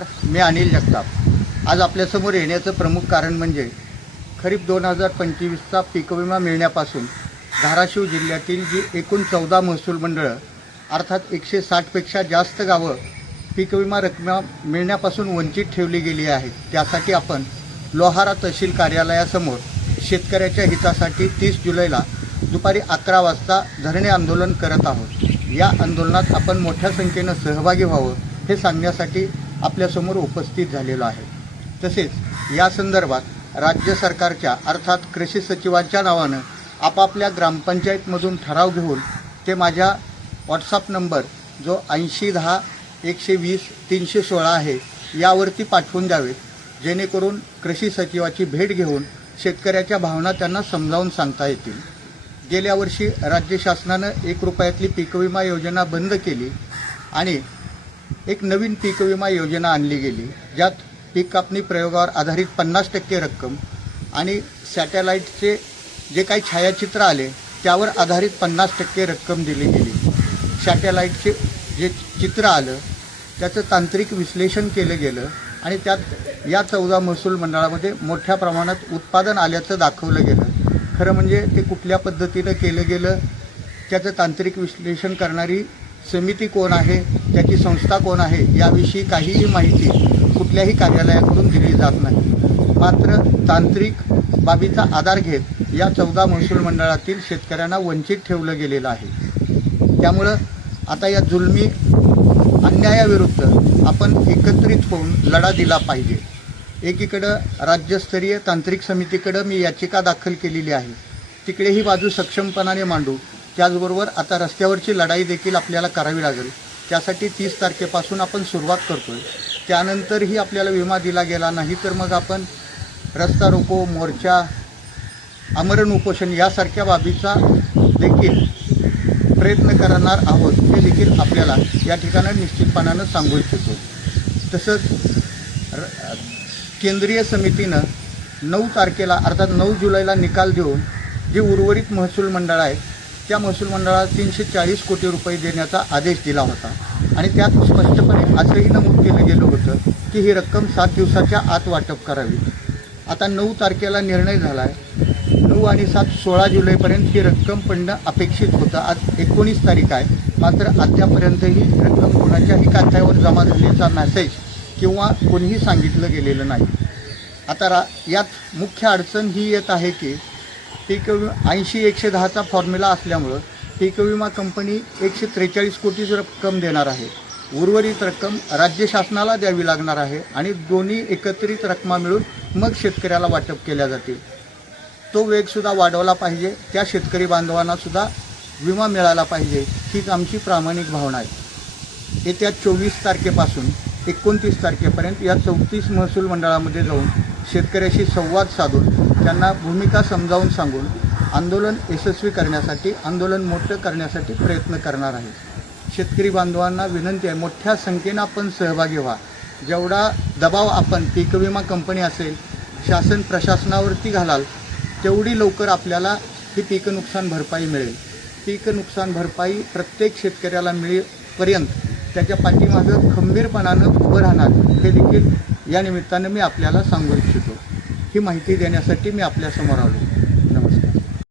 मी अनिल जगताप। आज आपल्यासमोर येण्याचं प्रमुख कारण म्हणजे खरीप 2025चा पीक विमा मिळण्यापासून धाराशिव जिल्ह्यातील जी एकूण 14 महसूल मंडळं अर्थात 160 पेक्षा जास्त गावं पीक विमा रक्कम मिळण्यापासून वंचित ठेवली गेली आहेत। त्यासाठी आपण लोहारा तहसील कार्यालयासमोर शेतकऱ्याच्या हितासाठी 30 जुलैला दुपारी 11 वाजता धरणे आंदोलन करत आहोत। या आंदोलनात आपण मोठ्या संख्येनं सहभागी व्हावं हे सांगण्यासाठी आपल्यासमोर उपस्थित झालेलो आहे। तसेच या संदर्भात राज्य सरकारच्या अर्थात कृषी सचिवांच्या नावानं आपापल्या ग्रामपंचायतमधून ठराव घेऊन ते माझ्या व्हॉट्सअप नंबर जो 8010-120-316 आहे यावरती पाठवून द्यावेत, जेणेकरून कृषी सचिवाची भेट घेऊन शेतकऱ्याच्या भावना त्यांना समजावून सांगता येतील। गेल्या वर्षी राज्य शासनानं 1 रुपयातली पीक विमा योजना बंद केली आणि एक नवीन पीक विमा योजना आणली गेली, ज्यात पीक कापणी प्रयोगावर आधारित 50% रक्कम आणि सॅटेलाईटचे जे काही छायाचित्र आले त्यावर आधारित 50% रक्कम दिली गेली। सॅटेलाईटचे जे चित्र आलं त्याचं तांत्रिक विश्लेषण केलं गेलं आणि त्यात या 14 महसूल मंडळामध्ये मोठ्या प्रमाणात उत्पादन आल्याचं दाखवलं गेलं। खरं म्हणजे ते कुठल्या पद्धतीनं केलं गेलं, त्याचं तांत्रिक विश्लेषण करणारी समिती कोण आहे, त्याची संस्था कोण आहे याविषयी काहीही माहिती कुठल्याही कार्यालयाकडून दिली जात नाही। मात्र तांत्रिक बाबीचा आधार घेत या 14 महसूल मंडळातील शेतकऱ्यांना वंचित ठेवलं गेलेलं आहे। त्यामुळं आता या जुलमी अन्यायाविरुद्ध आपण एकत्रित होऊन लढा दिला पाहिजे। एकीकडं राज्यस्तरीय तांत्रिक समितीकडं मी याचिका दाखल केलेली आहे, तिकडे ही बाजू सक्षमपणाने मांडू। त्याचबरोबर आता रस्त्यावरची लढाई देखील आपल्याला करावी लागेल। त्यासाठी 30 तारखेपासून आपण सुरुवात करतोय। त्यानंतरही आपल्याला विमा दिला गेला नाही तर मग आपण रस्ता रोको, मोर्चा, आमरण उपोषण यासारख्या बाबीचा देखील प्रयत्न करणार आहोत, हे देखील आपल्याला या ठिकाणी निश्चितपणानं सांगू इच्छितो। तसंच केंद्रीय समितीनं 9 तारखेला अर्थात 9 जुलैला निकाल देऊन जे उर्वरित महसूल मंडळ आहेत त्या महसूल मंडळाला 340 कोटी रुपये देण्याचा आदेश दिला होता आणि त्यात स्पष्टपणे असंही नमूद केलं गेलं होतं की ही रक्कम 7 दिवसाच्या आत वाटप करावी। आता 9 तारखेला निर्णय झाला आहे, 9 आणि 7 16 जुलैपर्यंत ही रक्कम पडणं अपेक्षित होतं। आज 19 तारीख आहे, मात्र अद्यापर्यंतही रक्कम कोणाच्याही खात्यावर जमा झाल्याचा मेसेज किंवा कोणीही सांगितलं गेलेलं नाही। आता यात मुख्य अडचण ही येत आहे की पीक विमा 80-110चा फॉर्म्युला असल्यामुळं पीक विमा कंपनी 143 कोटीची रक्कम देणार आहे, उर्वरित रक्कम राज्य शासनाला द्यावी लागणार आहे आणि दोन्ही एकत्रित रकमा मिळून मग शेतकऱ्याला वाटप केल्या जातील। तो वेगसुद्धा वाढवला पाहिजे, त्या शेतकरी बांधवांनासुद्धा विमा मिळाला पाहिजे, हीच आमची प्रामाणिक भावना आहे। येत्या 24 तारखेपासून 29 तारखेपर्यंत या 34 महसूल मंडळामध्ये जाऊन शेतकऱ्याशी संवाद साधून त्यांना भूमिका समजावून सांगून आंदोलन यशस्वी करण्यासाठी, आंदोलन मोठं करण्यासाठी प्रयत्न करणार आहे। शेतकरी बांधवांना विनंती आहे, मोठ्या संख्येनं आपण सहभागी व्हा। जेवढा दबाव आपण पीक विमा कंपनी असेल, शासन प्रशासनावरती घालाल तेवढी लवकर आपल्याला ही पीक नुकसान भरपाई मिळेल। पीक नुकसान भरपाई प्रत्येक शेतकऱ्याला मिळेपर्यंत त्याच्या पाठीमागं खंबीरपणानं उभं राहणार, हे देखील या निमित्तानं मी आपल्याला सांगू इच्छितो। ही माहिती देण्यासाठी मी आपल्यासमोर आलो।